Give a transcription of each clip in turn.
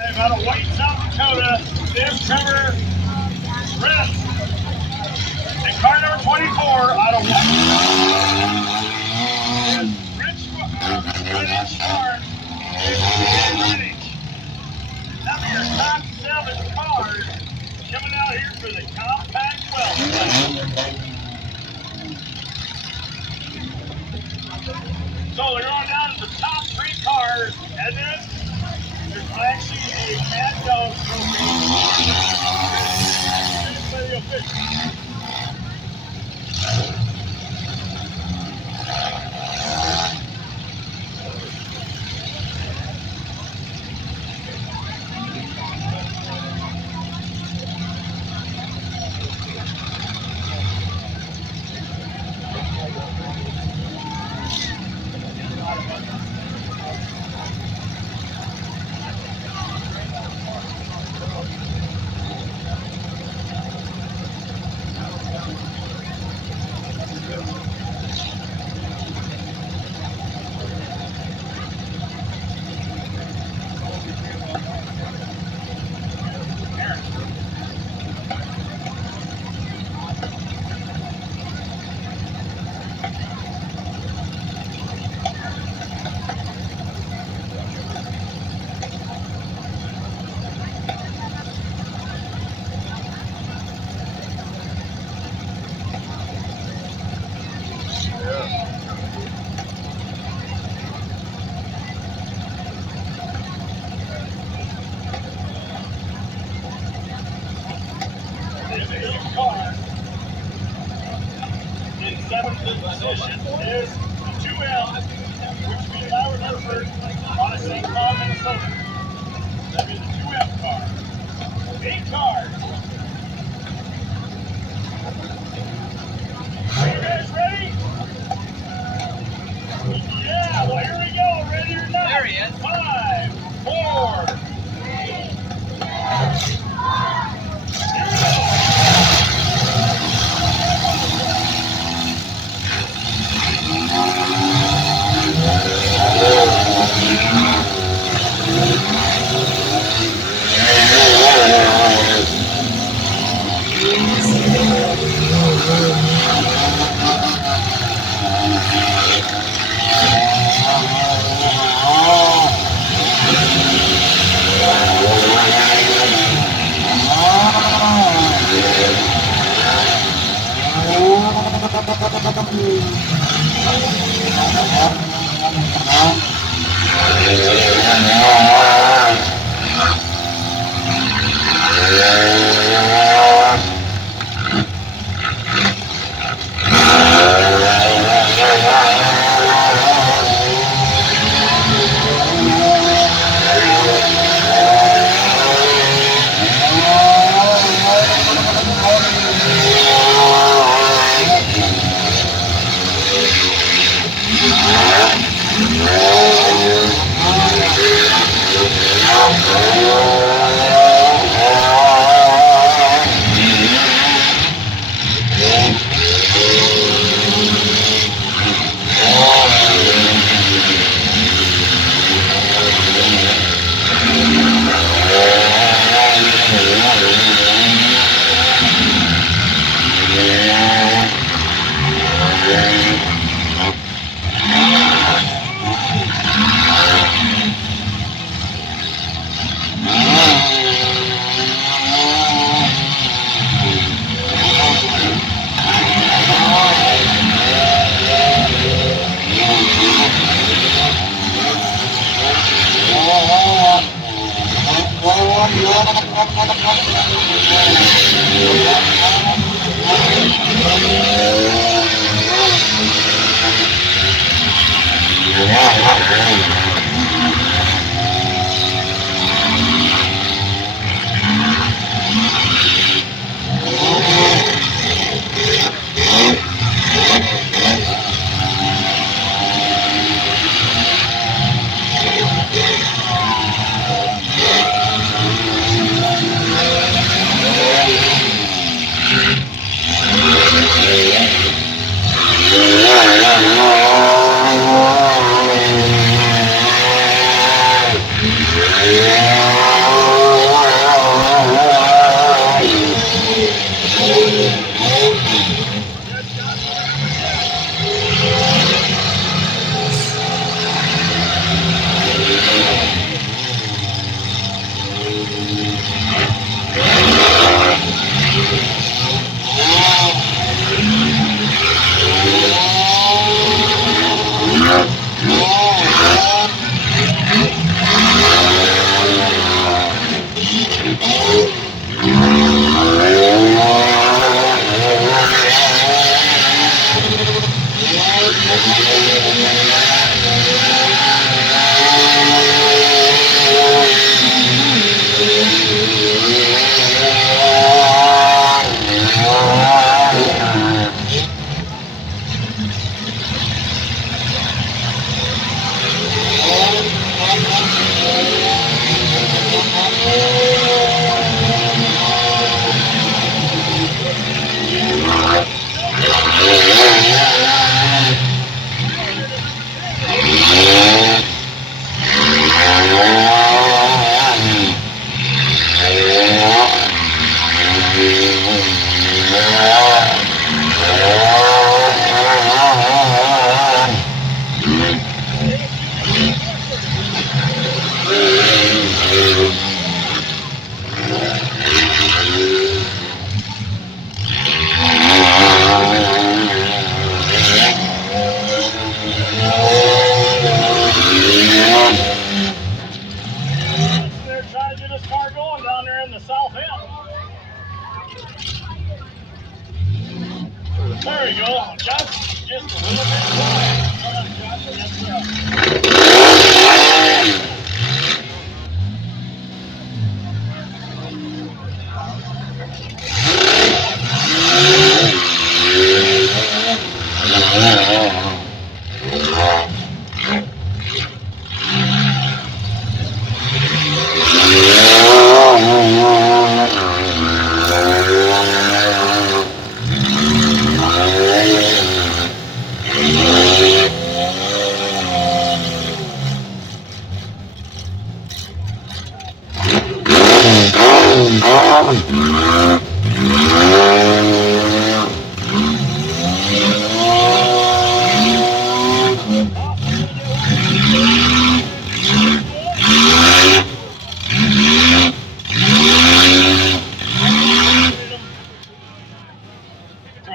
Out of White, South Dakota, Tim Trevor Rest. And car number 24 out of White is Greenwich Farm in Greenwich. Some of your top 7 cars coming out here for the compact Weld. So they're going down to the top 3 cars, and then there's actually a mad dog trophy. Car in 7th position is the 2L, which means I remember on a St. Paul, Minnesota. That is the 2L car. 8 cars. Are you guys ready? Yeah, well here we go. Ready or not? There he is. 5, 4, 3, 2, 1. trying to get this car going down there in the south end. There you go. Just a little bit quiet. All right, Josh,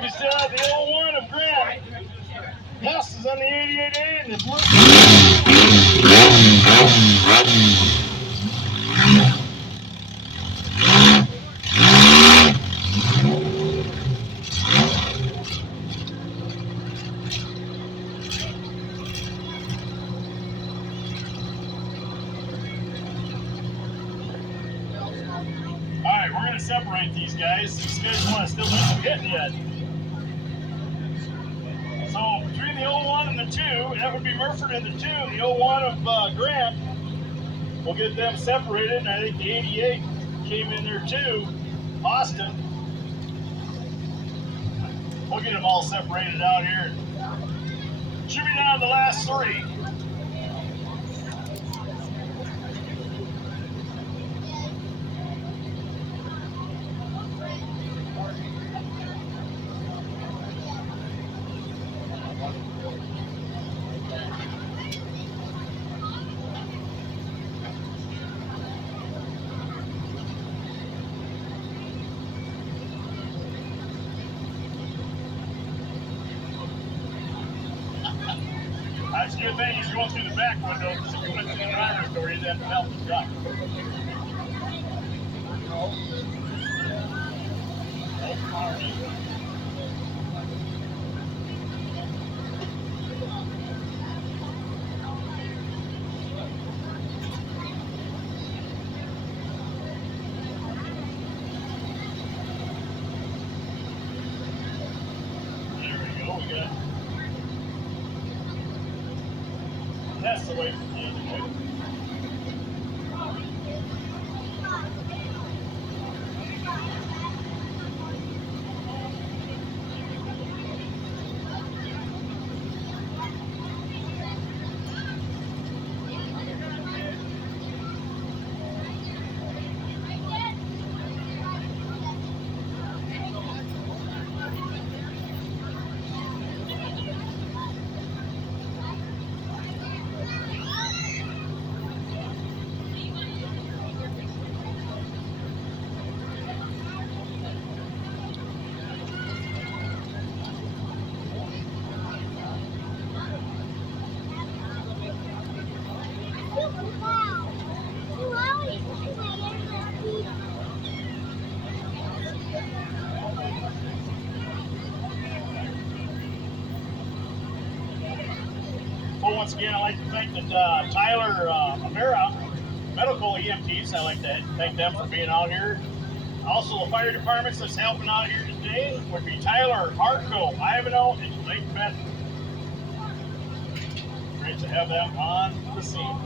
we still have the 01 of Grant. Hess is on the 88A and it's working. Alright, we're going to separate these guys. These guys want to still do some hitting yet. So between the 01 and the 2, that would be Murford and the 2, the 01 of Grant, we'll get them separated, and I think the 88 came in there too, Austin. We'll get them all separated out here. Should be down to the last 3. That's a good thing he's going through the back window, because if you went through the driver's door, you'd have to help the truck. There we go, we got that's away from the other way. Well, once again, I'd like to thank Tyler Amera, Medical EMTs. I'd like to thank them for being out here. Also, the fire departments that's helping out here today would be Tyler, Harco, Ivanhoe, and Lake Benton. Great to have them on the scene.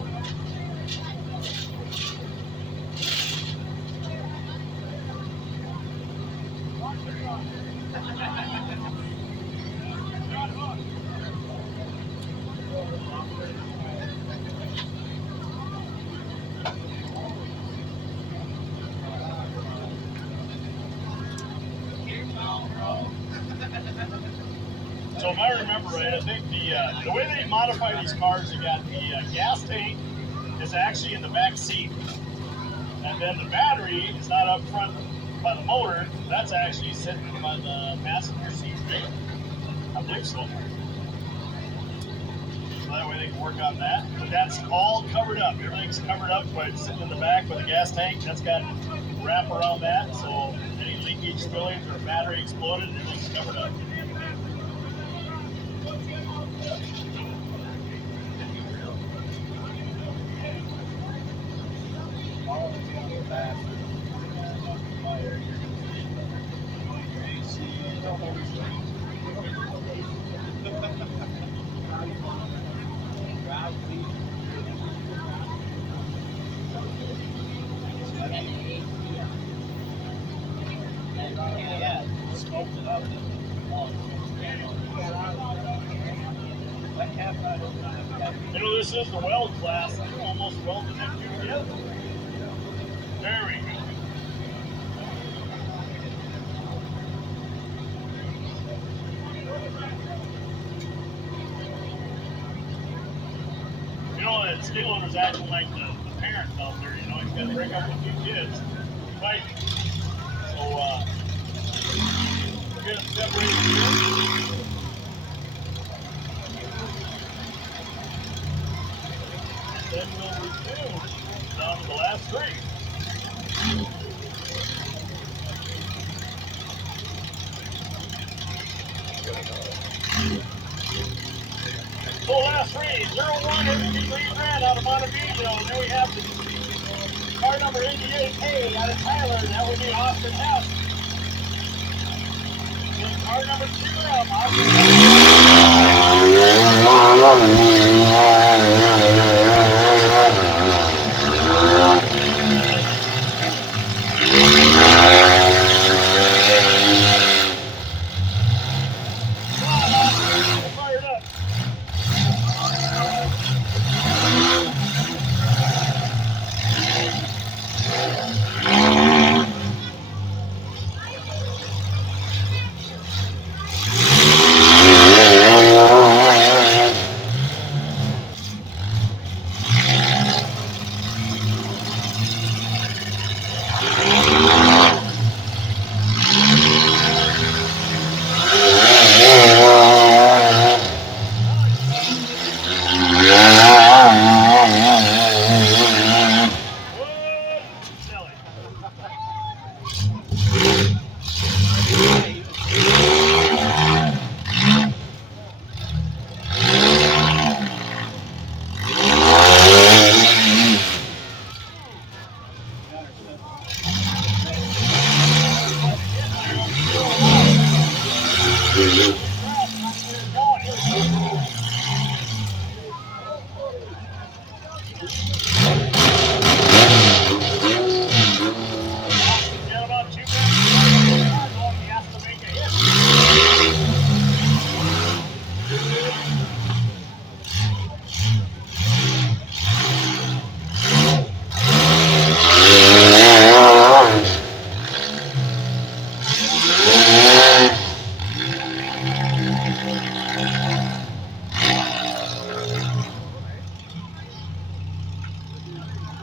So if I remember right, I think the way they modify these cars, they got the gas tank is actually in the back seat, and then the battery is not up front by the motor. That's actually sitting by the passenger seat, right? I believe so. so that way they can work on that. But that's all covered up. Everything's covered up, but it's sitting in the back with a gas tank. That's got wrap around that, so any leakage, spillage, or battery exploded, everything's covered up. You know, this is the Weld class. I'm almost welding them two together. Very good. You know, that steel owner's acting like the parent out there. You know, he's got to break up with 2 kids. Fight. So, we're going to separate here. Then we'll resume down to the last 3. So last 3, 01, everything ran out of Montevino. There we have the car number 88A out of Tyler. That would be Austin Hess. Then car number 2 out of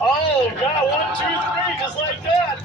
Oh, God, 1, 2, 3, just like that.